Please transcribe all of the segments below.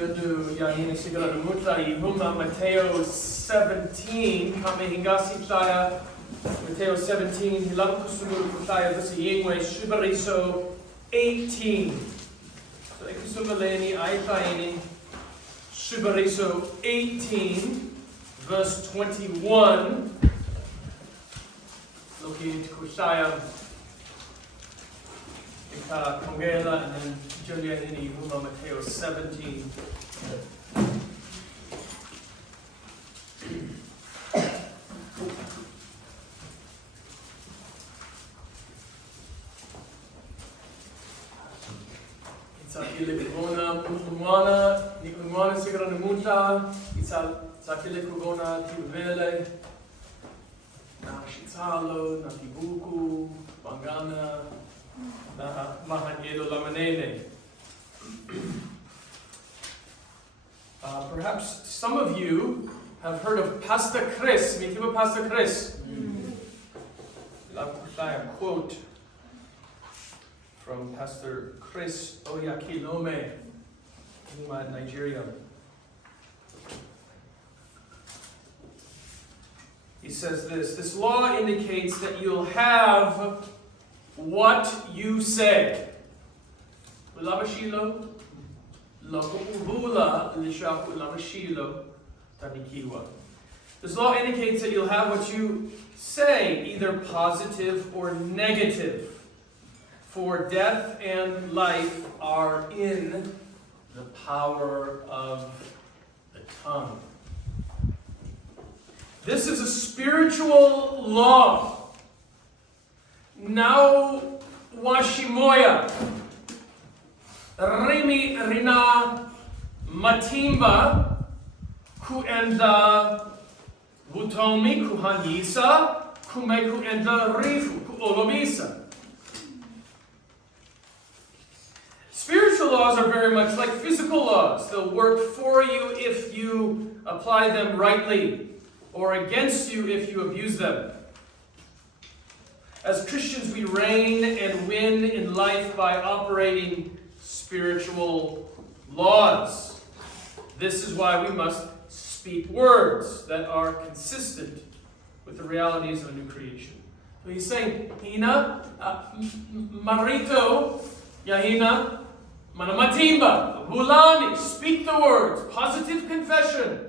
Jundu Yahini Sigala Mutai Huma Mateo 17 Kame Hingasi Tlaya Mateo 17 Hilam Kusumuru Tlaya Visi Yingwe Shubariso 18. So Ekusumaleni Aitaini Shubariso 18 verse 21. Looking into Kushaya Kongela and then Julia Nini Huma Mateo 17. It's a Ilikugona Umwana, Nikumwana Sigranamunta, it's a Sakilikugona Tivele, Nashitalo, Natibuku, Bangana. Perhaps some of you have heard of Pastor Chris. Mikiba Pastor Chris. A quote from Pastor Chris Oyakilome in Nigeria. He says this law indicates that you'll have what you say. Labashilo, Lokubula, Lishaku Labashilo, Tanikiwa. This law indicates that you'll have what you say, either positive or negative. For death and life are in the power of the tongue. This is a spiritual law. Now Washimoya Rimi Rina Matimba Kuenda Butomi Kuhanisa Kumeku Enda Rifu Kuolomisa. Spiritual laws are very much like physical laws. They'll work for you if you apply them rightly, or against you if you abuse them. As Christians, we reign and win in life by operating spiritual laws. This is why we must speak words that are consistent with the realities of a new creation. So he's saying, Hina, Marito, Yahina, Manamatimba, Hulani, speak the words, positive confession,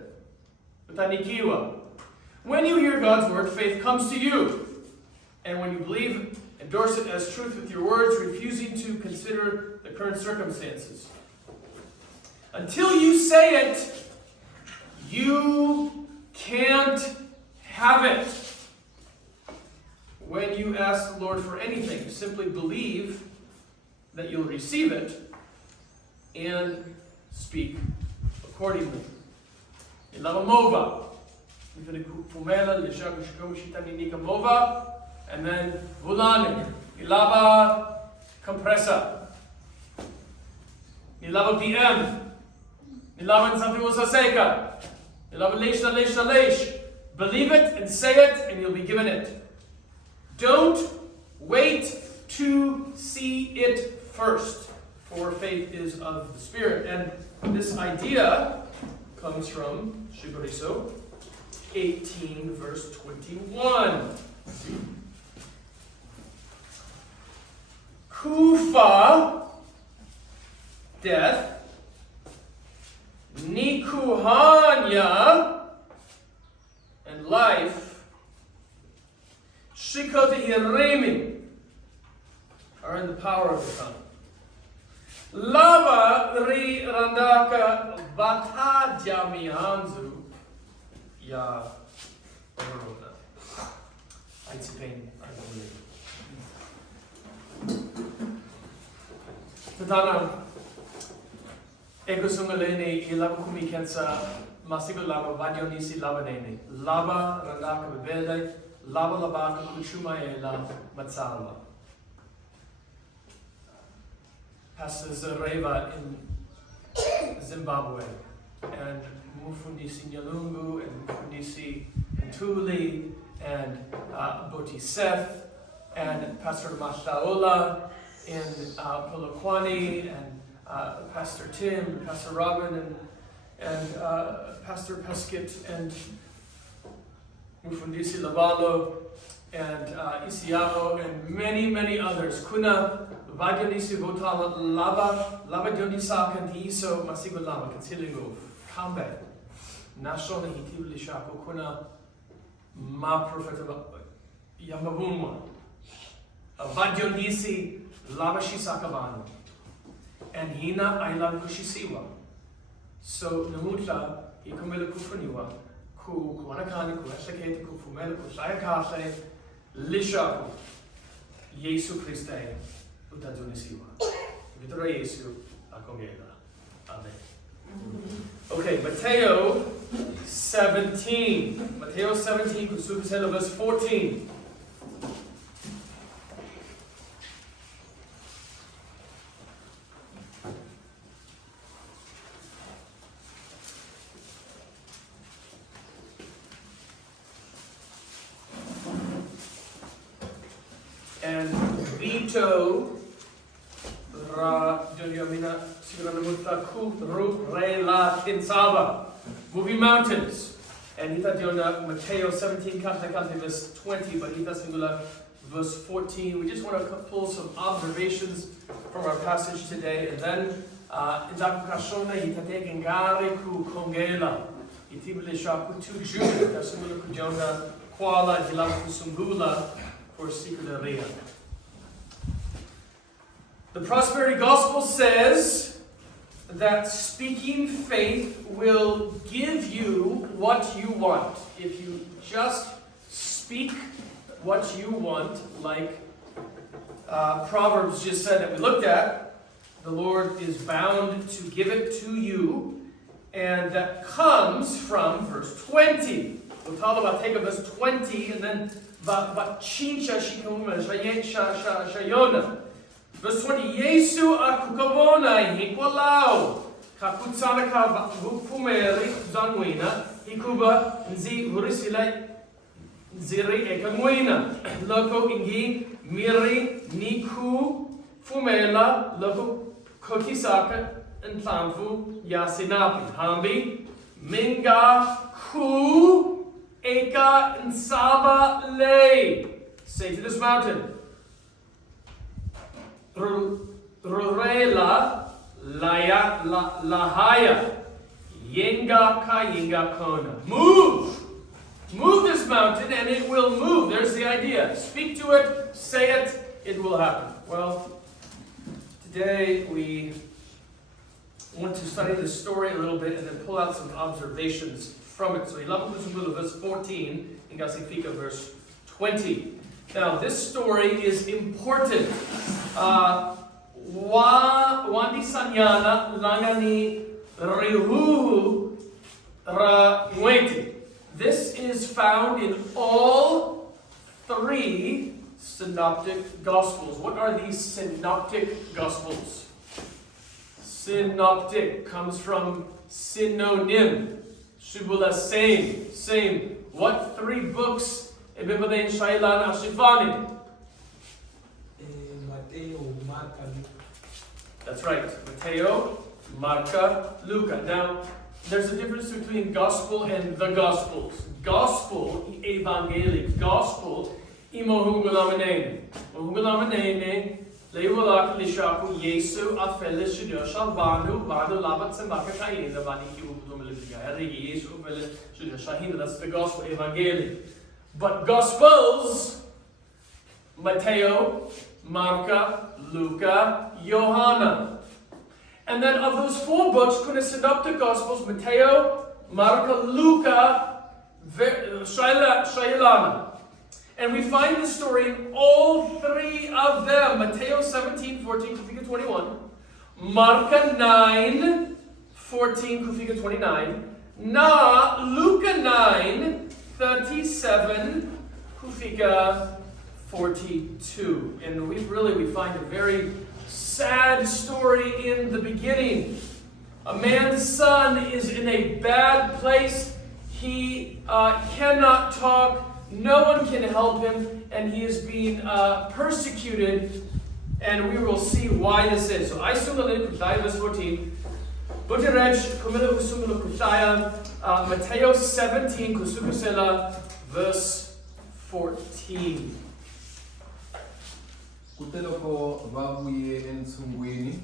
Utanikiwa. When you hear God's word, faith comes to you. And when you believe, endorse it as truth with your words, refusing to consider the current circumstances. Until you say it, you can't have it. When you ask the Lord for anything, simply believe that you'll receive it and speak accordingly. Ilavamova. And then Vulani, Ilava Compressa, Ilava PM, Ilava Santimusaseka, Ilava Leish. Believe it and say it, and you'll be given it. Don't wait to see it first, for faith is of the Spirit. And this idea comes from Shibariso 18, verse 21. Kufa, death, Nikuhanya, and life, Shikota Hiremi, are in the power of the tongue. Lava ri randaka bata jamihanzu ya orona. Aitzipain, I believe. Tatana, ego sungalene ilava kumikensa masigo lava vadionisi lava nene. Lava randaka bebele, lava labaka kuchumae la matsalva. Pastor Zareva in Zimbabwe, and Mufundisi Nyalungu, and Mufundisi Ntuli, and Boti Seth, and Pastor Mashaola in Polokwane, and Pastor Tim, Pastor Robin, and Pastor Peskit, and Mufundisi Lavalo, and Isiaho, and many, many others. Kuna Vaganisi Votala Lava Dionisa Kandiso Masigo Lama Kansilingo Kambe National Hitiv Lishako Kuna Ma Prophet Yamabuma Vadionisi Lava Shisakabano and Hina Ailan Kushisiwa. So Namutla Ikumela Kufaniwa Ku Kuanakani Ku Esaketi Ku Fumela Ku Sayakase Lishaku Yesu Christe Utadunisiwa. Vidra Yesu Akongela. Amen. Okay, Matthew 17. Matthew 17, Kusubisela verse 14. And Vito Ra Dunyamina Siguranamuta Ku Rurela Tintshava Movie Mountains. And Hita Diona Matthew 17 Kante verse 20, but Hita Singula verse 14. We just want to pull some observations from our passage today, and then Inzaku Kashona Hita Tegengari Ku Kongela Itibile Shaku Tu Judah Kasumula Kujona Kuala Hilaku Sungula for Sikularia. The Prosperity Gospel says that speaking faith will give you what you want. If you just speak what you want, like Proverbs just said that we looked at, the Lord is bound to give it to you, and that comes from verse 20. We'll talk about take verse 20, and then Vachincha Shikamuma Shayona. Verse 20, Yesu akukabona hikwalau kakutsana ka vupumeri zanwina hikuba nzi hurisila nziri ekamwina loko ingi miri niku fumela loko kotisaka ntlamfu yasinapi hambi minga ku eka nsaba le. Say to this mountain, Rurela lahaya yenga ka yenga kona. Move this mountain and it will move. There's the idea. Speak to it, say it, it will happen. Well, today we want to study the story a little bit and then pull out some observations from it. So verse 14 and Gasifika verse 20. Now, this story is important. Wandi sanyana langani rihuhu ra. This is found in all three synoptic gospels. What are these synoptic gospels? Synoptic comes from synonym. Shubula, same. What three books? Matthew, Marca, Luca. That's right. Matthew, Marca, Luca. Now, there's a difference between gospel and the gospels. Gospel, evangelic. Gospel, imohungulamanene. Mohungulamanene, leulak lishaku Yesu afelishudio shalvanu vadu labat semaka kaina vani kiukulumeliga. Yesu afelishudio shahina. That's the gospel, evangelic. But Gospels, Matthew, Marca, Luca, Johanna. And then of those four books, kuna synoptic Gospels, Matthew, Marca, Luca, Schlehlein. And we find this story in all three of them. Matthew 17, 14, Kufika 21. Marca 9, 14, Kufika 29. Luca 9, 37, Kufika 42. And we find a very sad story in the beginning. A man's son is in a bad place. He cannot talk. No one can help him. And he is being persecuted. And we will see why this is. So I sumala kutlaya verse 14. Butirech kumila kusumala kutlaya Matthew 17 kusukusela verse 14. Kuteloko vavuye entsungwini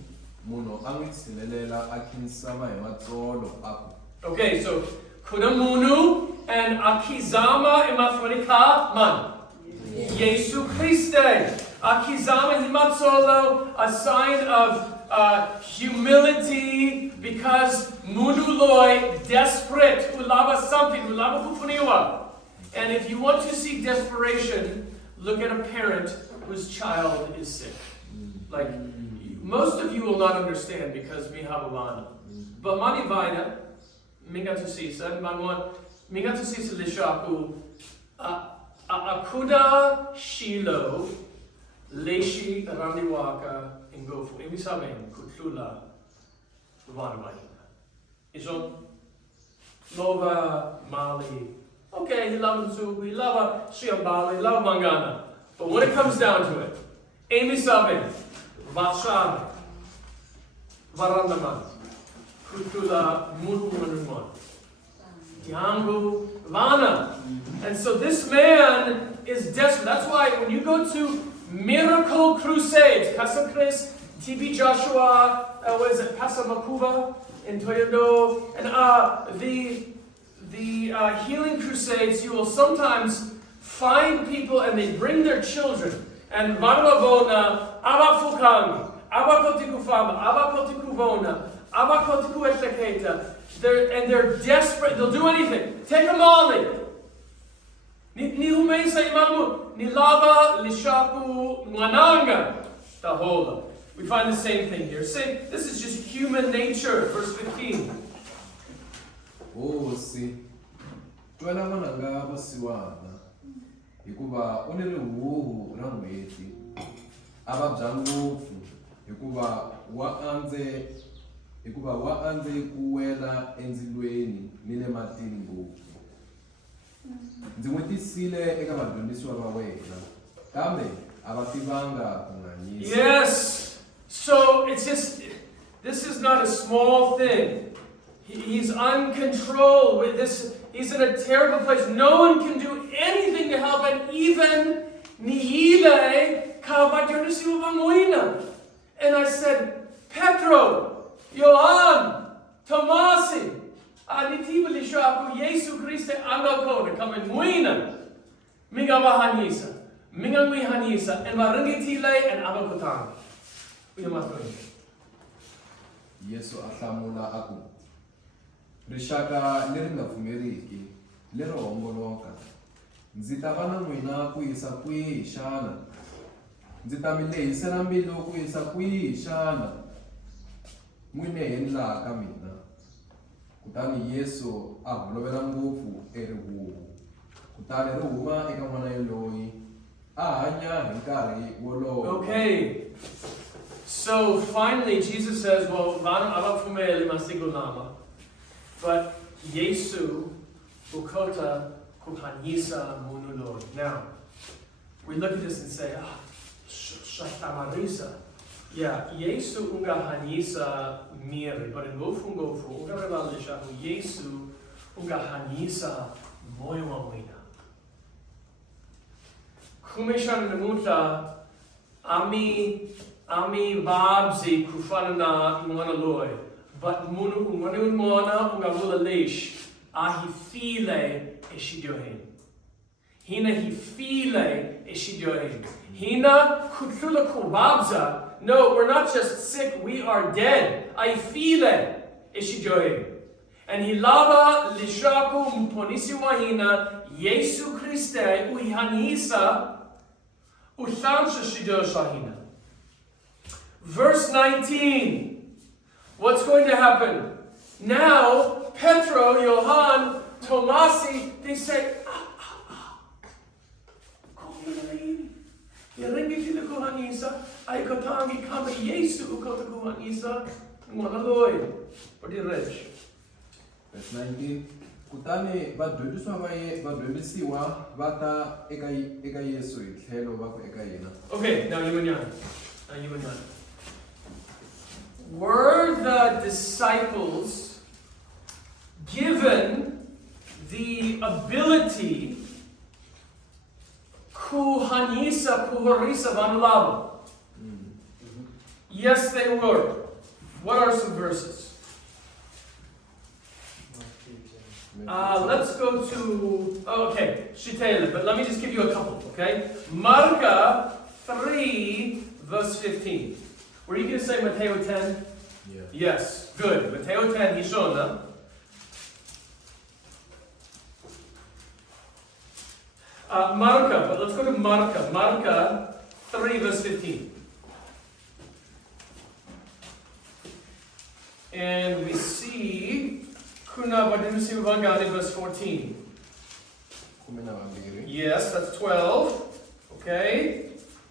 muno angithilelela akinsama ematsolo akho. Okay, so Kudamunu and Akizama Imathwanika Man. Yesu Christe. Akizama Himatsolo, a sign of humility, because Munuloi, desperate, ulava something, ulava kufuniwa. And if you want to see desperation, look at a parent whose child is sick. Like, most of you will not understand because we have Alana. But Mani Vaina, Mingatusisa, Manwan, Mingatusisa Lishaku, Akuda Shilo, Leshi Randiwaka, and Gofu. Imisamen, Kutlula, Vanavahina. Ison Lova, Mali. Okay, he loves Zu, we love Shiambali, we love Mangana. But when it comes down to it, Imisamen, Vatshav, Varandaman, Kutula, Munumanuman, Yangu, Vana. And so this man is desperate. That's why when you go to Miracle Crusades, Kasakris, TB Joshua, what is it, Pasamakuva in Toyodo, and the healing crusades, you will sometimes find people and they bring their children. And Varvavona, Abafukangi, Abakotikufama, Abakotikuvona, Abakotiku. They're desperate, they'll do anything. Take a molly. Nihumesa imamu, Nilava, Lishaku, Mwananga, Tahola. We find the same thing here. This is just human nature, verse 15. Oh, see. Twala mananga basiwana. Hikuva onele wuhu rangweti. Ababjangofu. Hikuva waanze kuwela enzilweni nile matini ngofu. Nzimwetisile eka vadondisi wa wena. Kambe abativanga kunganyisa. Yes. So it's just, this is not a small thing. He's uncontrolled with this. He's in a terrible place. No one can do anything to help, and even Nihile Kavadionisi Uvamuina. And I said, Petro, Johan, Tomasi, Anitibilishaku, Yesu Christe Angakona, come in Muina, Mingavahanisa, Mingawihanisa, and Marangitile and Abakotang. We must go. Yesu athamula aku. Rishaka lerina fumeriki, lero ongoloka. Nzitavana nwina kuyisa kuyishana. Nzitamile isenambilo kuyisa kuyishana. Mwine yenla kamina. Kutani Yesu ahulovela ngufu eriwu. Kutani ruwa eka mwana yeloi. Ahanya hinkari wolo. Okay. So finally, Jesus says, well, but Yesu ukota kuhanyisa munuloi. Now, we look at this and say, shatamarisa. Yeah, Yesu unga hanyisa miri, but in gofu unga revalisha Yesu unga hanyisa moyo wawina. Kumeshan namuta Ami babzi kufana mwana loy, but munu mwana ungavula leish ahifile eshidohin. Hina hifile eshidohin. Hina kutlula kubabza. No, we're not just sick, we are dead. Ahifile eshidohin. And hilava lishaku mponisi wahina Yesu Christe uhihanisa uthamsha shido shahina. Verse 19. What's going to happen? Now, Petro, Johan, Tomasi, they say, Verse 19. Kutani vadondisiwa vata eka Yesu itlhelo va ku eka yena. Okay, now you and Jan. Now you and I. Were the disciples given the ability kuhanisa kuhorisa vanulava? Yes, they were. What are some verses? Let's go to, Shitele, but let me just give you a couple, okay? Marka 3, verse 15. Were you going to say Mateo 10? Yeah. Yes, good. Mateo 10, Hishona. Marka, but let's go to Marka. Marka 3, verse 15. And we see Kuna Vadimsi Vangani, verse 14. Yes, that's 12. Okay.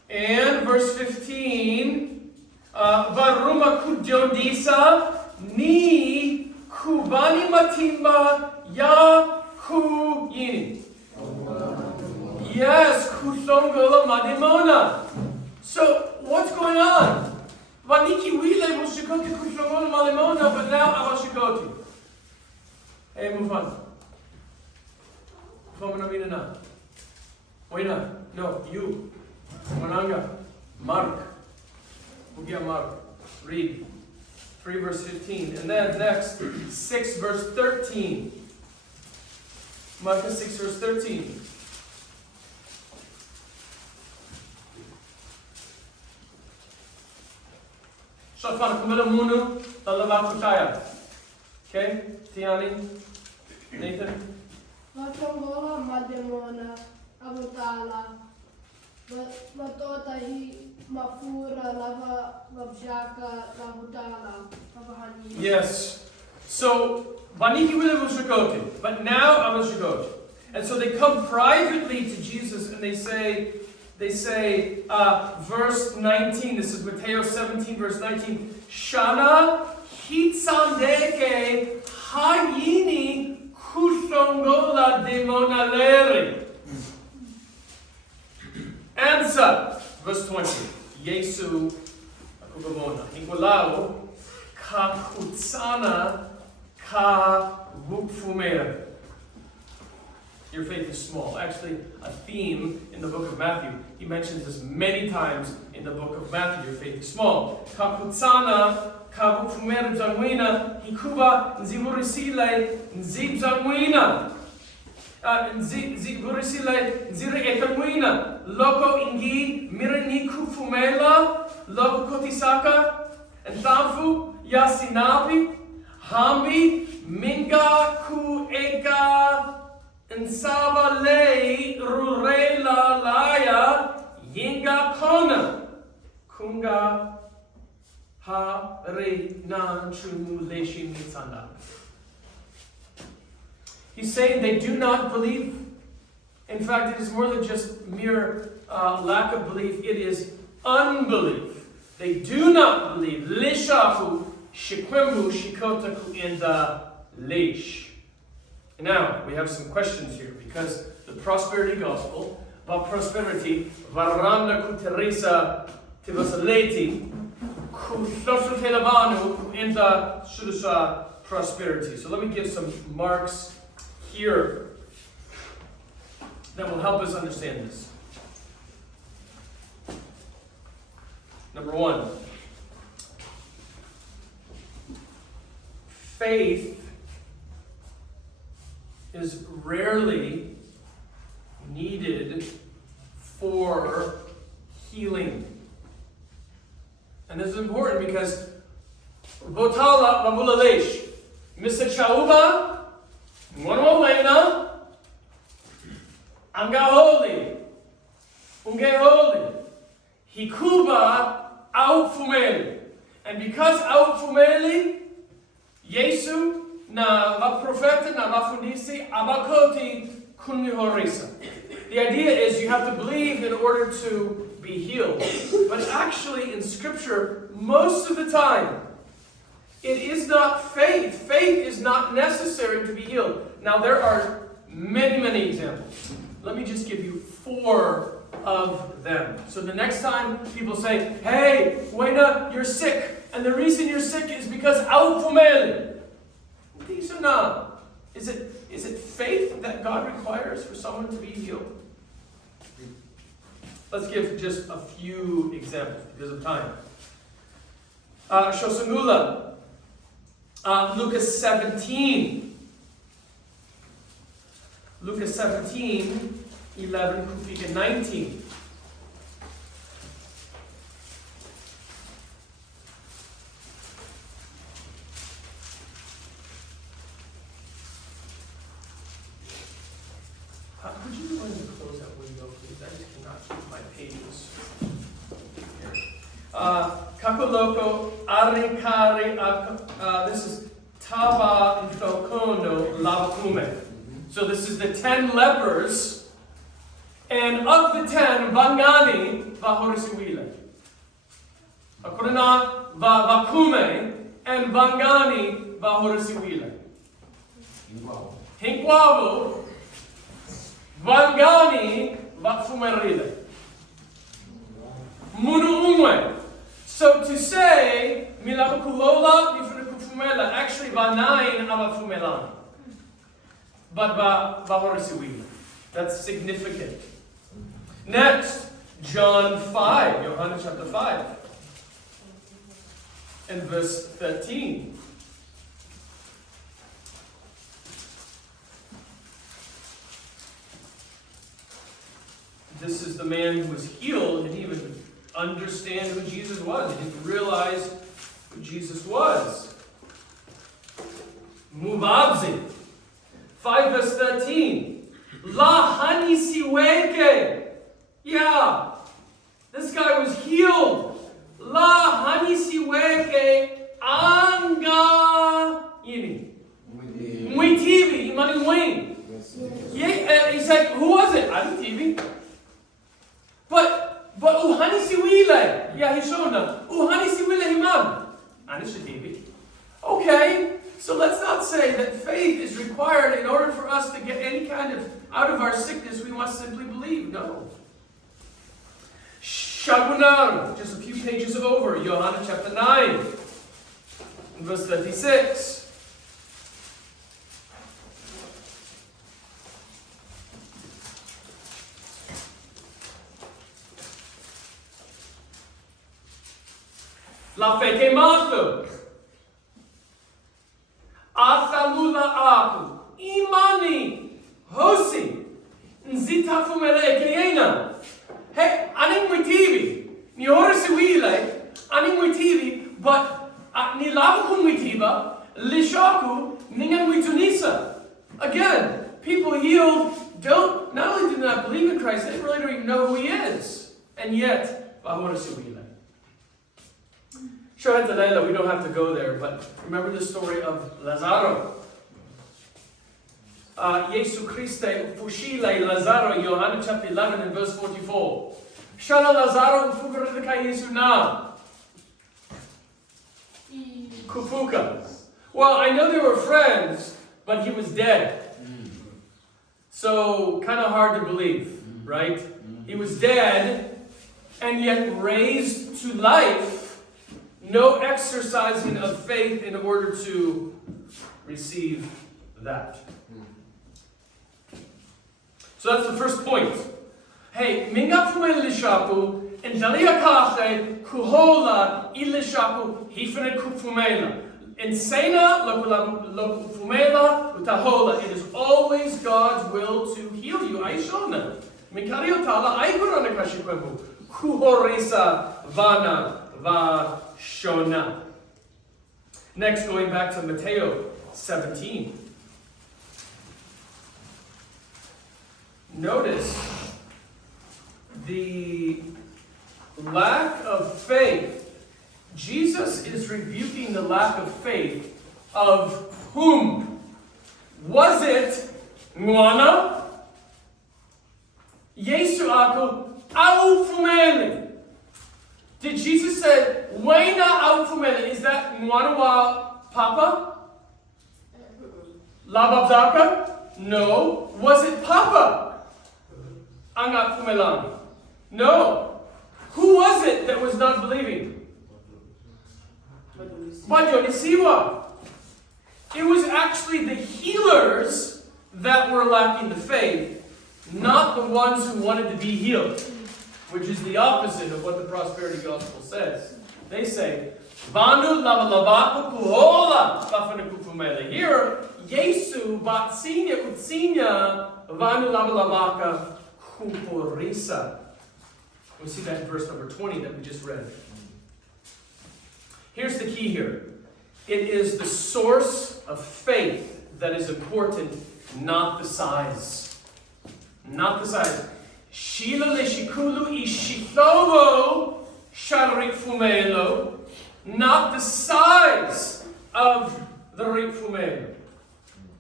And verse 15. Varuma Kudyondisa ni Kubani Matimba Ya Kuyini. Yes, Kusongola Madimona. So, what's going on? Vaniki Wile Mushikoti Kusongola Madimona, but now Avashikoti. Hey, move on. Fomanamina na. Oina. No, you. Mananga. Mark. Ugia Mark. Read. 3 verse 15. And then next, 6 verse 13. Mark 6 verse 13. Shafan kumela munu talavakutaya. Okay? Tiani? Nathan? Matongola mademona abutala. Matotahi mafura lava vabjaka lavutala. Yes. So, Vaniki Wile Mushikoti. But now Amashikoti. And so they come privately to Jesus and they say, verse 19, this is Matthew 17, verse 19, Shana hitsandeke hayini kusongola demonaleri. Answer, verse 20, Yesu akubabona. Ingolao ka kutsana ka wukfumer. Your faith is small. Actually, a theme in the book of Matthew. He mentions this many times in the book of Matthew. Your faith is small. Kakutsana, kabukfumer zangwina, hikuba nziburisile nzib zangwina. Nziburisile nzire ekangwina. Loko ingi mireni kufumela, loko kotisaka, and thamfu yasinapi, hambi minga ku eka. And Saba lei Rurela laya yinga kona kunga ha re nan chumu leshi mitsanda. He's saying they do not believe. In fact, it is more than just mere lack of belief. It is unbelief. They do not believe. Lishafu shikwembu shikotaku in the leish. Now, we have some questions here, because the prosperity gospel, about prosperity, varanda kuterisa tivasaleti, kusosu telavanu, inta sudusa prosperity. So let me give some marks here that will help us understand this. Number 1, faith is rarely needed for healing. And this is important because Botala Mamulalesh, Mr. Chauba, Monolena, Anga Holy, Unge Holy, Hikuba Out Fumeli. And because Out Fumeli, Yesu, na vaprofeta na vafundisi abakoti kunihorisa. The idea is you have to believe in order to be healed. But actually in Scripture, most of the time, it is not faith. Faith is not necessary to be healed. Now there are many, many examples. Let me just give you 4 of them. So the next time people say, hey, Wena, you're sick, and the reason you're sick is because aufumel. Is it faith that God requires for someone to be healed? Let's give just a few examples because of time. Shosangula, Lucas 17. Lucas 17, 11, Kufika 19. Could you go ahead and close that window, please? I just cannot keep my pages. Kakoloko, Arikari, this is Tava Infokono Lavakume. So this is the 10 lepers, and of the 10, Vangani Vahorisiwile. Akurana Vakume, and Vangani Vahorisiwile. Hinkwavu, Vangani Vafumerile. Munu. So to say, Milakulola Nifunakufumela, actually Vanain Avafumelani. But Vahorisiwila. That's significant. Next, John 5, Johannes chapter 5, and verse 13. This is the man who was healed and didn't even understand who Jesus was. He didn't realize who Jesus was. Muvabzi. 5 verse 13. La hanisiweke. Yeah. This guy was healed. La hanisiweke anga ini. Mwitivi. Imani wing. Yeah, he said, who was it? I didn't TV. But uhani siwile. Yeah, he's showing them. Uhani siwile himam. Anishativi. Okay, so let's not say that faith is required in order for us to get any kind of out of our sickness. We must simply believe. No. Shagunar, just a few pages over, Johanna chapter 9, verse 36. La feke mato. Athalula aku. Imani. Hosi. Nzitafumele ekeyena. Hey, aning mwitivi. Ni horisi wile. Aning mwitivi. But ni lavu mwitiba. Lishaku. Ningan mwitunisa. Again, people healed don't, not only do not believe in Christ, they really don't even know who he is. And yet, bahorisi wile. We don't have to go there, but remember the story of Lazaro. Jesu Christe fushile Lazaro, Johanna chapter 11 and verse 44. Shala Lazaro ufukuridika Jesu na. Kufuka. Well, I know they were friends, but he was dead. So, kind of hard to believe, right? He was dead, and yet raised to life. No exercising of faith in order to receive that. So that's the first point. Hey, mingafume ilishaku, injalia kache, kuhola ilishaku, hifene kufumela. Insena lokufumela utahola. It is always God's will to heal you. Aishona. Mikariotala aikurana kashikwemu. Kuhoresa vana va shona. Next, going back to Matthew 17. Notice the lack of faith. Jesus is rebuking the lack of faith of whom? Was it Mwana? Yesu aku au fumele. Did Jesus say, Waina au fumele? Is that Mwana wa Papa? Lababzaka? No. Was it Papa? Anga fumelani. No. Who was it that was not believing? Bajonisiwa. It was actually the healers that were lacking the faith, not the ones who wanted to be healed, which is the opposite of what the prosperity gospel says. They say, Vandu lavalabaka kuhola kafanakufumele. Here, Yesu batsinya utsinya vandu lavalabaka kuporisa. We see that in verse number 20 that we just read. Here's the key here. It is the source of faith that is important, not the size. Not the size. Shila leshikulu ishithovo shalrik fumelo. Not the size of the rik fumelo.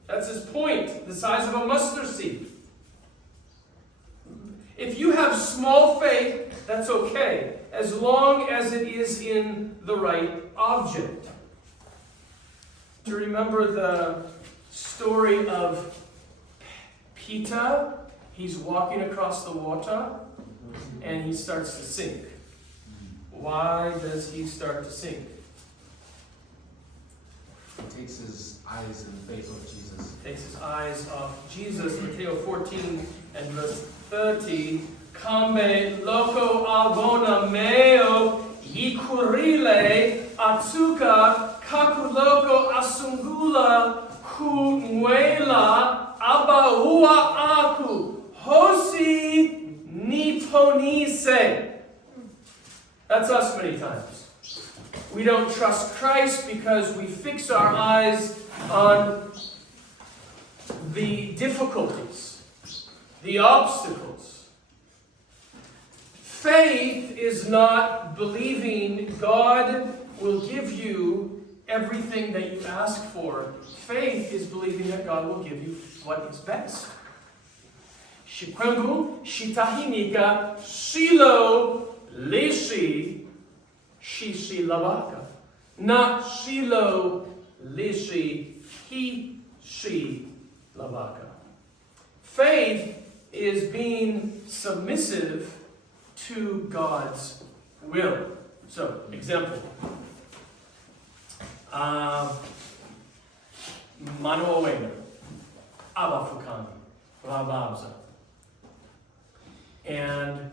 That's his point. The size of a mustard seed. If you have small faith, that's okay, as long as it is in the right object. Do you remember the story of Peter? He's walking across the water and he starts to sink. Why does he start to sink? He takes his eyes in the face of Jesus. Takes his eyes off Jesus. Matthew 14 and verse 30. Kambe loco avona meo yikurile atsuka kakuloko asungula kunwela abaua aku hosi niponise. That's us many times. We don't trust Christ because we fix our eyes on the difficulties, the obstacles. Faith is not believing God will give you everything that you ask for. Faith is believing that God will give you what is best. Shikwengu shitahinika shilo lishi shishi lavaka. Not shilo lishi he shi lavaka. Faith is being submissive to God's will. So, example. Manoawena, Abafukani, Rababza. And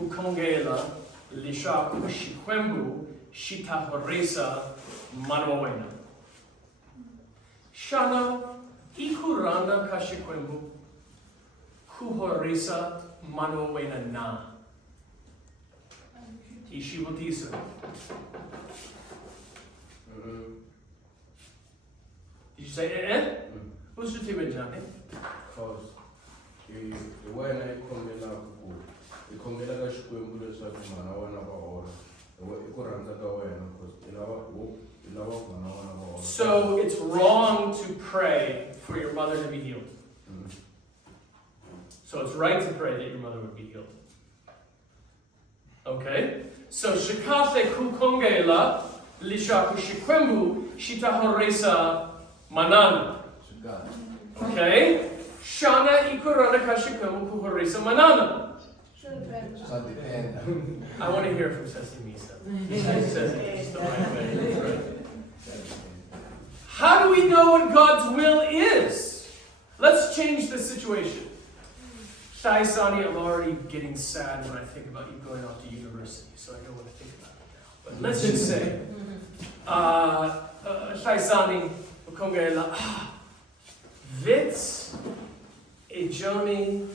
Ukongela, Lishaku, Shikwembu, Shitahoresa, Manoawena. Shana, Ikurana Kashikwembu, Kuhoresa, Manoawena na. Ishibutisa. Did you say eh? Who's the team, Johnny? Because the way I come in now, the Comela Shquimbulas like Manawana or the way you could answer the way, because in our Manawana. So it's wrong to pray for your mother to be healed. So it's right to pray that your mother would be healed. Okay? So Shikate Kukongela, Lishaku Shikwembu, Shitahoresa Manana. Okay? Shana Ikurana Kashikamu Kuhoresa Manana. I want to hear from Sesame Misa. How do we know what God's will is? Let's change the situation. Shai Sani, I'm already getting sad when I think about you going off to university, so I don't want to think about it now. But let's just say, Shai Sani, Ukongela, Wits, Ejoni,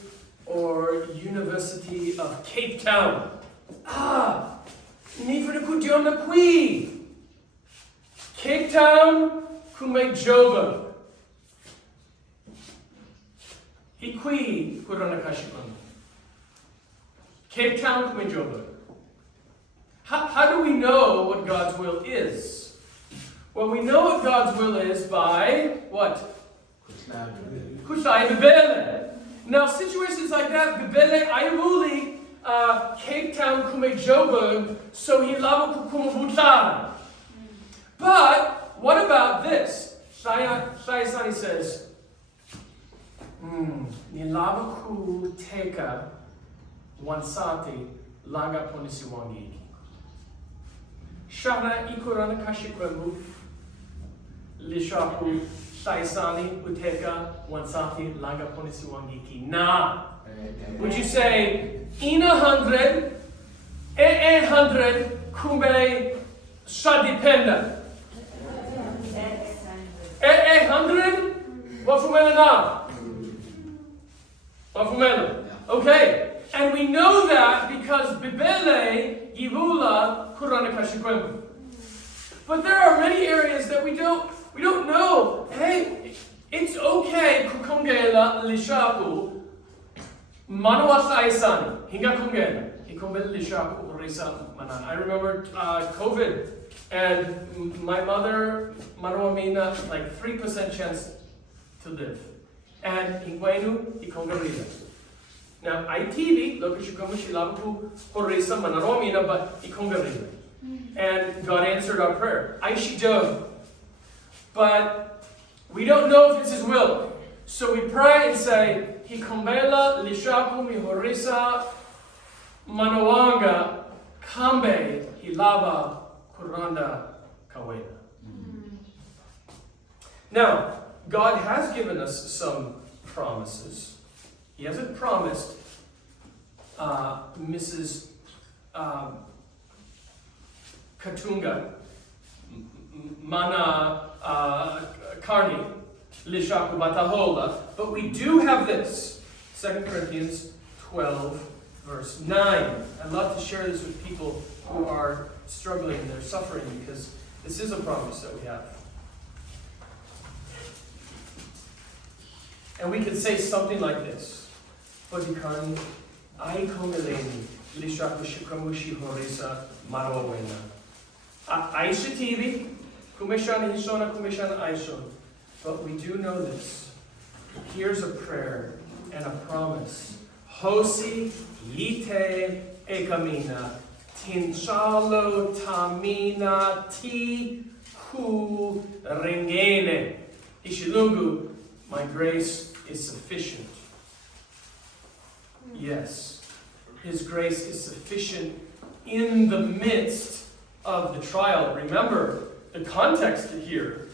or University of Cape Town. Nifra Kudiona Kui. Cape Town, Kume Joba. Hikui Kurana Kashipam. Cape Town, Kume Joba. How do we know what God's will is? Well, we know what God's will is by what? Kusai Bibele. Now, situations like that, Bibele Ayuli, Cape Town Kume Joburg, so he lava Kukumabutara. But what about this? Shai says, Nilava ku teka wansati langa ponisiwangiki. Shara ikurana kashikwembu lishaku taisani uteka wansati langa ponisiwangiki. Na. Would you say ina 100, 100 kumbe shadipenda? 100? Wafumela na? Wafumela. Okay. And we know that because Bibele Yivula Kurana Kashikwembu. But there are many areas that we don't know. Hey, it's okay kukongela lishaku manawasa isani hinga kongela hikombel lishaku risa manan. I remember COVID and my mother manawamina like 3% chance to live. And hingwenu hikongarila. Now, ITV, Lokashikomushilabu, Horisa Manaromina, but Ikongarina. And God answered our prayer. Aishijo. But we don't know if it's His will. So we pray and say, Hikombela, Lishaku, Mihorisa, Manawanga, Kambe, Hilaba, Kuranda, Kawena. Now, God has given us some promises. He hasn't promised Mrs. Katunga, Mana Karni, Lishaku Batahola, but we do have this. 2 Corinthians 12, verse 9. I'd love to share this with people who are struggling and they're suffering because this is a promise that we have. And we could say something like this. Podikani, ai komeleni, lishaku shikamushi horisa marawena. Aisha TV, kumeshana hishona kumeshana aishon. But we do know this. Here's a prayer and a promise. Hosi yite ekamina, tinshalo tamina ti hu ringene. Ishilungu, my grace is sufficient. Yes, His grace is sufficient in the midst of the trial. Remember the context here.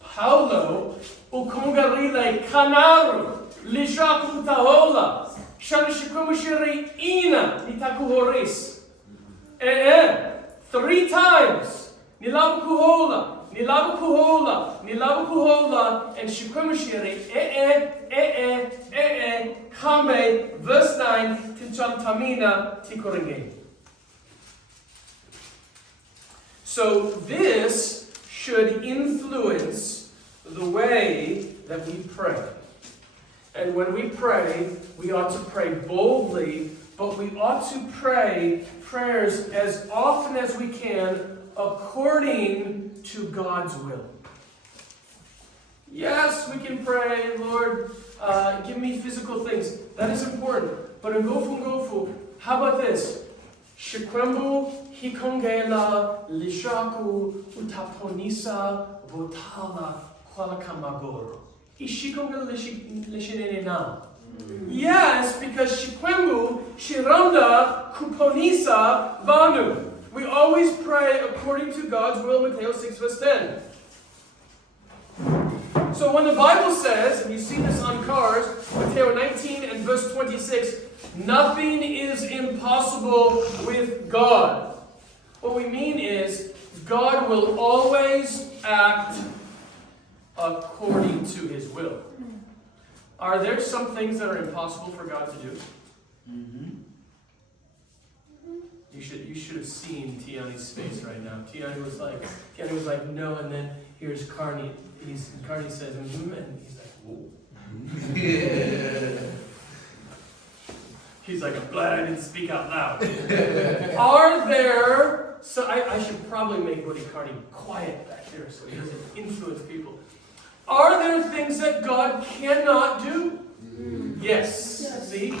Paulo ukungarile kanaru lishaku tahola shanishikumushiri ina nitakuhoris. 3 times nilabukuhola. Nilabukuhola, and Shikumushiri, Kame, verse 9, Tinchamtamina, Tikoringe. So this should influence the way that we pray. And when we pray, we ought to pray boldly, but we ought to pray prayers as often as we can according to God's will. Yes, we can pray, Lord, give me physical things. That is important. But in Gofu, how about this? Shikwembu hikongela lishaku utaponisa votala kwalakamagoro. Ishikongela lishinene na. Yes, because Shikwembu shironda kuponisa vanu. We always pray according to God's will, Matthew 6, verse 10. So when the Bible says, and you see this on cars, Matthew 19 and verse 26, nothing is impossible with God. What we mean is, God will always act according to His will. Are there some things that are impossible for God to do? Mm-hmm. You should have seen Tiani's face right now. Tiani was like, no, and then here's Carney. Carney says, and he's like, whoa. He's like, I'm glad I didn't speak out loud. Are there, so I should probably make Woody Carney quiet back there so he doesn't influence people. Are there things that God cannot do? Yes. See?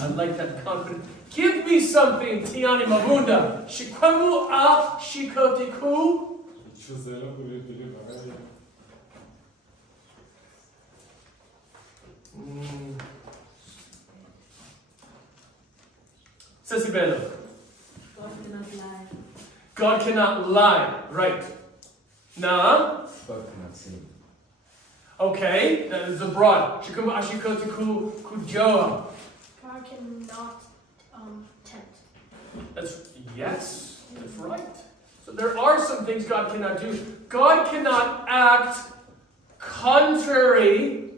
I like that confidence. Give me something, Tiani Mabunda. Shikwemu a shikotiku. Sesibelo. God cannot lie. God cannot lie. Right. Na? God cannot sin. Okay, that is abroad. Shikumu ashikotu kujoa. God cannot tempt. Yes, that's right. So there are some things God cannot do. God cannot act contrary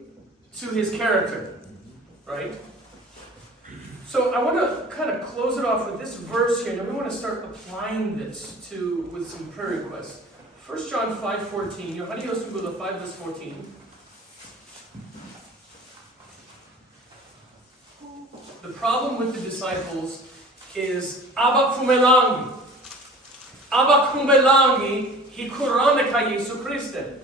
to his character. Right? So I want to kind of close it off with this verse here, and then we want to start applying this with some prayer requests. 1 John 5:14. Yohani Yosugula 5 verse 14. The problem with the disciples is Abba Kumelangi. Abba Kumelangi hikurana ka Yesu Christe.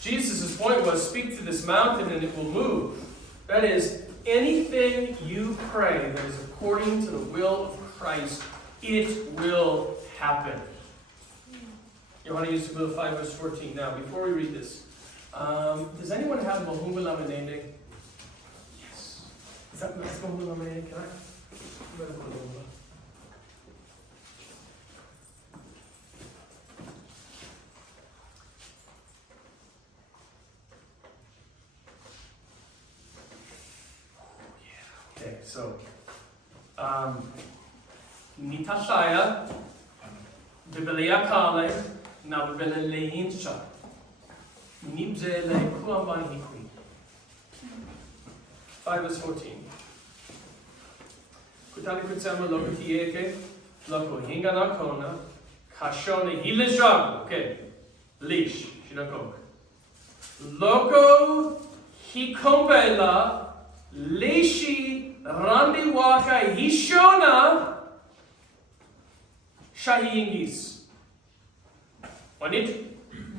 Jesus' point was, speak to this mountain and it will move. That is, anything you pray that is according to the will of Christ, it will happen. Yohana used to go to 5 verse 14. Now, before we read this, does anyone have Mahumba Lamanende? Yes. Is that Mahumba Lamanende? Can I? Okay, so, Nitashaya, Biblia Kale, na Biblia Leinsha, Nibze Le Kuamban Hikui. 5 verse 14. Kutani Kutsama Lokutieke, Loko Hingana Kona, Kashone Hilisham, okay, Lish, Shinakok. Loko Hikombela, Lishi Randi Waka Hishona Shahingis. Wanit?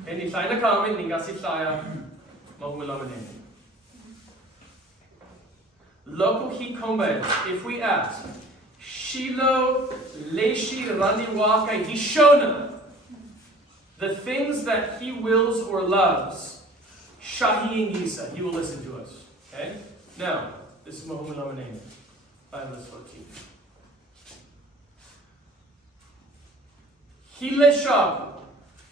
Any kleine Kamen, Ningasi Shaya, Mahumulamanene. Local Hikombe, if we ask, Shilo Leshi Randi Waka Hishona, the things that he wills or loves, Shahingisa, he will listen to us. Okay? Now, this is Mahumulamanene, 5 verse 14. Hileshab,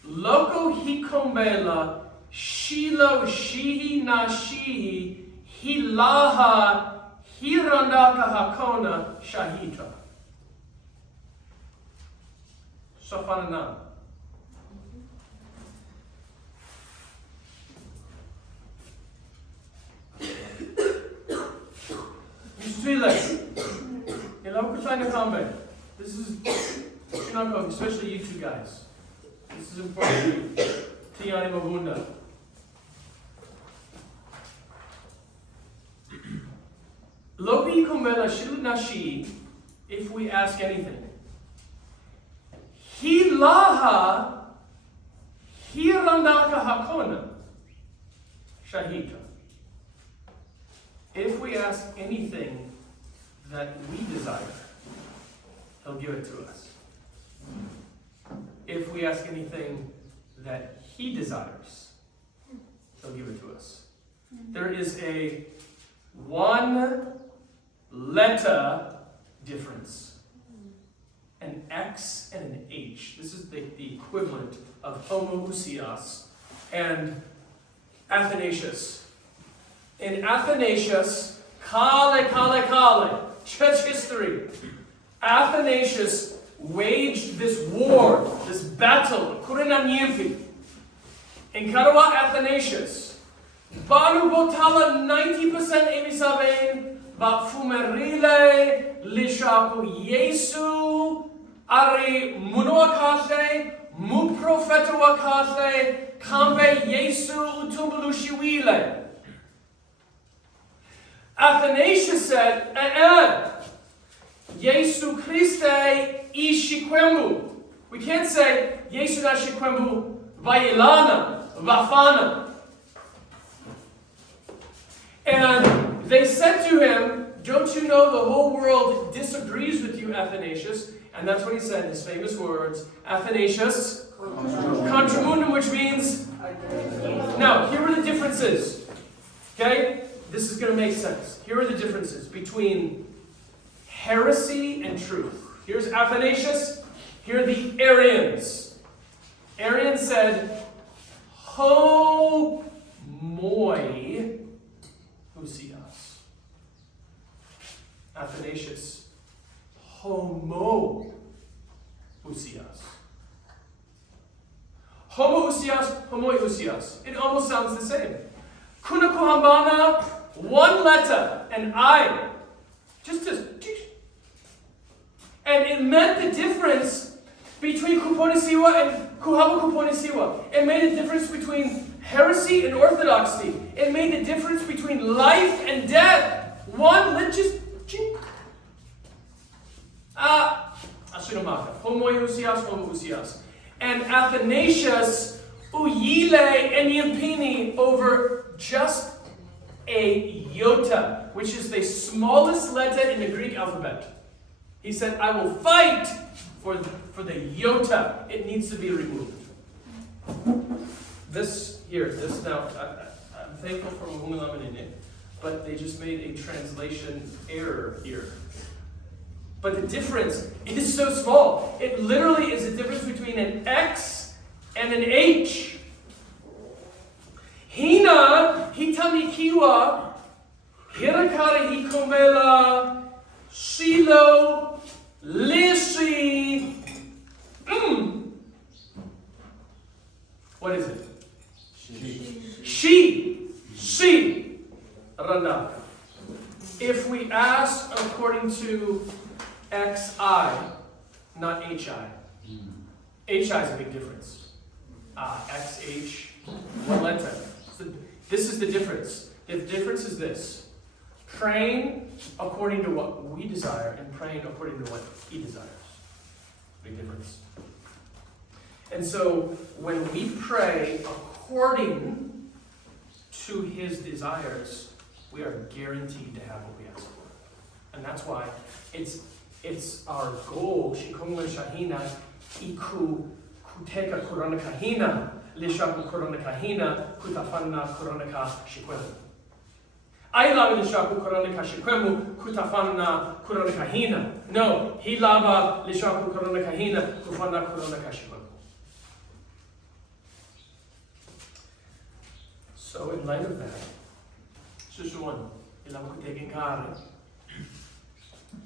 Loko Hikombela, Shilo Shihi Nashihi, Hilaha, Hirandaka Hakona, Shahitra. Shafanana. This is especially you two guys. This is important. Tiani Mabunda. Lobi Kumbela Shilunashi, if we ask anything. Hilaha Hirandaka Hakona Shahita. If we ask anything that we desire, he'll give it to us. If we ask anything that he desires, he'll give it to us. There is a one letter difference. An X and an H. This is the equivalent of homoousios and Athanasius. In Athanasius, Kale, church history, Athanasius waged this war, this battle, Kurina Nyemfi. In Karawa Athanasius, Banu Botala 90% Evisavein, but Fumerile, Lishaku Yesu, Ari Munoakashe, Mu Profetuakashe, Kambe Yesu Utumbulushiwile. Athanasius said, Yesu Christe Ishikwembu. We can't say Yesu na Shikwembu Vailana, Vafana. And they said to him, don't you know the whole world disagrees with you, Athanasius? And that's what he said, his famous words, Athanasius, Contra Mundum, which means, Now, here are the differences. Okay? This is going to make sense. Here are the differences between heresy and truth. Here's Athanasius. Here are the Arians. Arians said, homoi ousios. Athanasius, homo ousios. Homo ousios, homoi ousios. It almost sounds the same. Kuna kuhambana, one letter, and I. Just and it meant the difference between kuponisiwa and kuhaba kuponisiwa. It made a difference between heresy and orthodoxy. It made a difference between life and death. One, let's just Ashinomaka. Homoiousias, homoousias. And Athanasius uyile and yampini over just a iota, which is the smallest letter in the Greek alphabet. He said, I will fight for the iota. It needs to be removed. This now, I'm thankful for Mungalaman in it, but they just made a translation error here. But the difference is so small. It literally is a difference between an X and an H. Hina, hitamikiwa, hirakara hikomela, shilo, lishi. What is it? She. Rana. If we ask according to XI, not HI. HI is a big difference. XH, one letter. So this is the difference. The difference is this. Praying according to what we desire and praying according to what he desires. Big difference. And so when we pray according to his desires, we are guaranteed to have what we ask for. And that's why it's our goal. Shikonga shahina iku kuteka korona kahina lishaku korona kahina kutafana korona ka shikwemu. I lava lishaku korona ka shikwemu kutafana korona kahina. No, he lava lishaku korona kahina kufana korona ka shikwemu. So in light of that, Susuan, ilama kuteka kare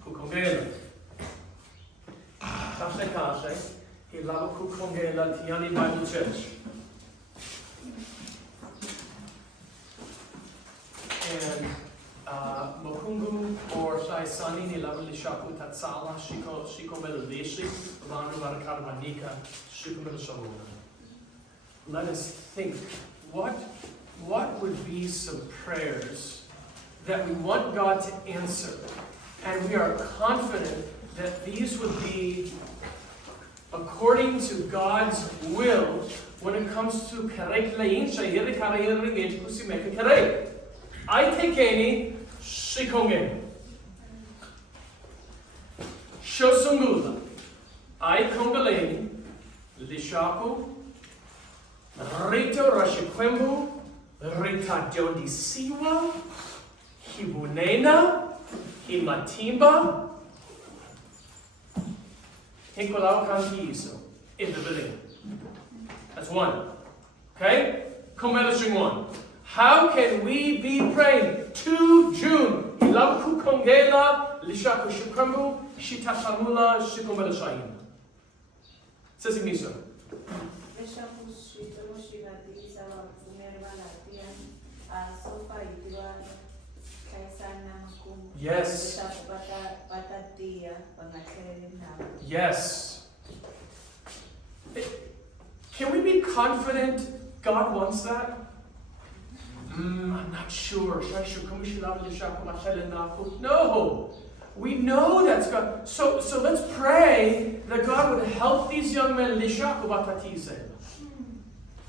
kukongela. Kase, he lava kukongela Tiani Bible Church. And Mokungu or Shaisani ni lava lishaku tatsala shiko melodishi vanu varakadamanika shiko melishamuna. Let us think, what would be some prayers that we want God to answer, and we are confident that these would be according to God's will when it comes to karek lain shayir karayir ringej kusimeka karek. I tekeni shikongen. Shosungula. I kongaleni lishaku rito rashikwembu rita jodisiwa hibunena himatimba Hinkolau kanki iso in the building. That's one. Okay? Komelishing one. How can we be praying 2 June? Ilaku kongela lishaku shukremu shitasamula shikomelishayim. Says Igniso. Yes. Yes. Can we be confident God wants that? I'm not sure. No. We know that's God. So let's pray that God would help these young men.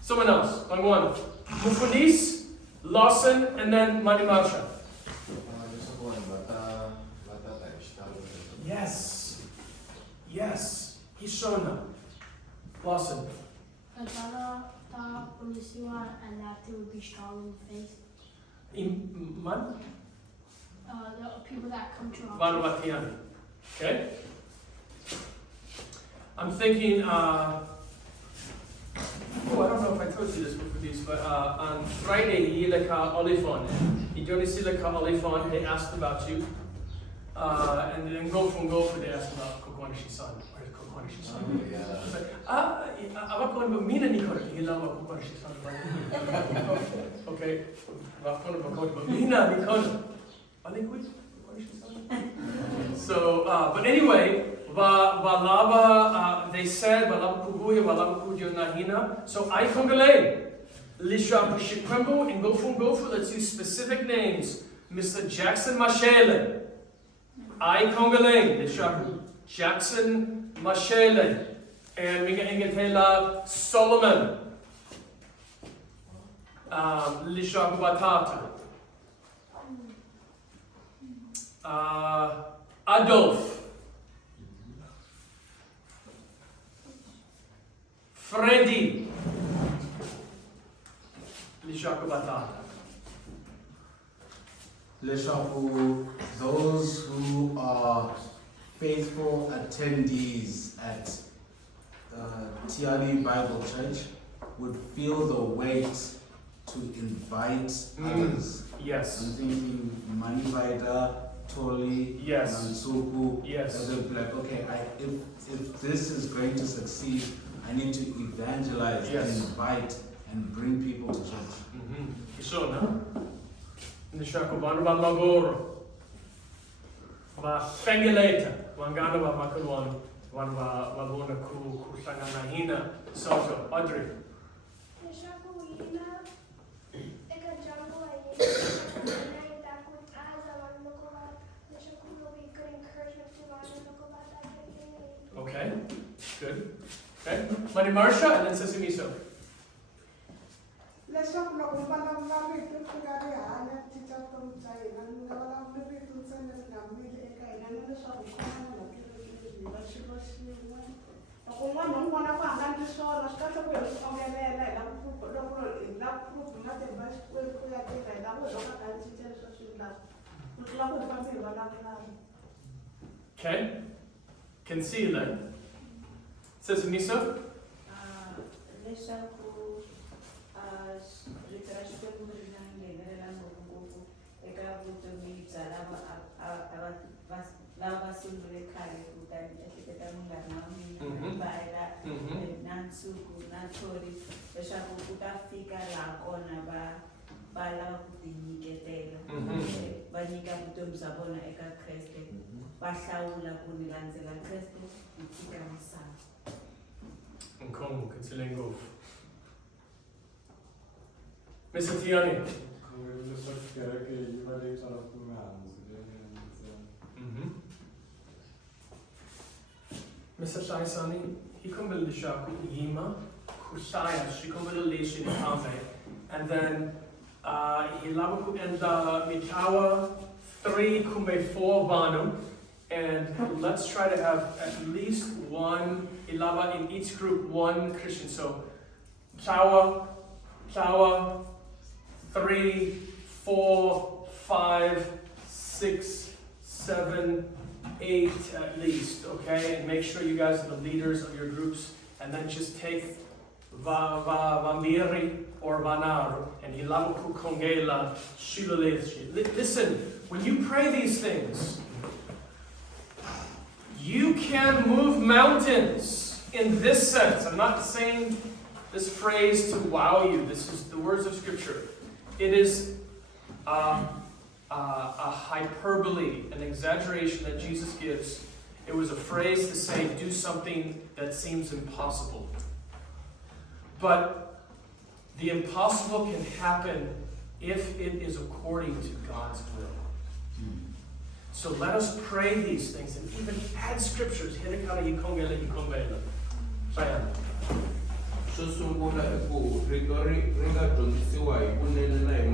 Someone else. On one. Mufundis, Lawson, and then Manimasha. Yes. He's shown them. Lawson. Katana and that they would be strong in faith. Man? The people that come to our Vanavatiani. Okay? I'm thinking, I don't know if I told you this before, but on Friday, he like Olifon. He don't see like Olifon, they asked about you. And then go from they asked about Kokwanishi son. Where's Kokwanishi son? I'm going to meet a Nikon. He loves Kokwanishi son. Okay. I'm going to go to Mina Nikon. I think we. So, but anyway, they said, so I congolate. Lishapu Shikwembo and Gofu, let's use specific names. Mr. Jackson Mashele. I congolate. Lishapu Jackson Mashele. And Mika Ingetela Solomon. Lishapu Batata. Adolf, Freddy, Lishaku Batata. Leshaku, those who are faithful attendees at Tiani Bible Church would feel the weight to invite others. Yes. I'm thinking Manivaida, Toli, yes. Nansuku. Yes. They'll be like, okay, if this is going to succeed, I need to evangelize yes. and invite and bring people to church. So, no? Nishaku Banba Magoro. Va Fengileta, Wangana Makulwan, Wabona Kusanganahina, Soto, Audrey. Okay, good. Okay, Mani Marsha and then Sesame Miso. Okay, can see you then. Sesame Miso. Nkongo, Kitsilengo. Mr. Tiani. Mr. Shaisani, he come to the shop with Yima, Kusaya, she come to the Lishi Tame, and then he labu and Mitawa 3 kumbe 4 Banu, and let's try to have at least one Ilava in each group, one Christian. So Chawa, 3, 4, 5, 6, 7, 8 at least, okay? And make sure you guys are the leaders of your groups, and then just take Vambiri or Vanaru and Hilamu Kongela Shilalechi. Listen, when you pray these things, you can move mountains in this sense. I'm not saying this phrase to wow you. This is the words of Scripture. It is a hyperbole, an exaggeration that Jesus gives. It was a phrase to say, do something that seems impossible. But the impossible can happen if it is according to God's will. So let us pray these things and even add scriptures. Swo sungula i ku rito ri nga dyondzisiwa hi kunene na hi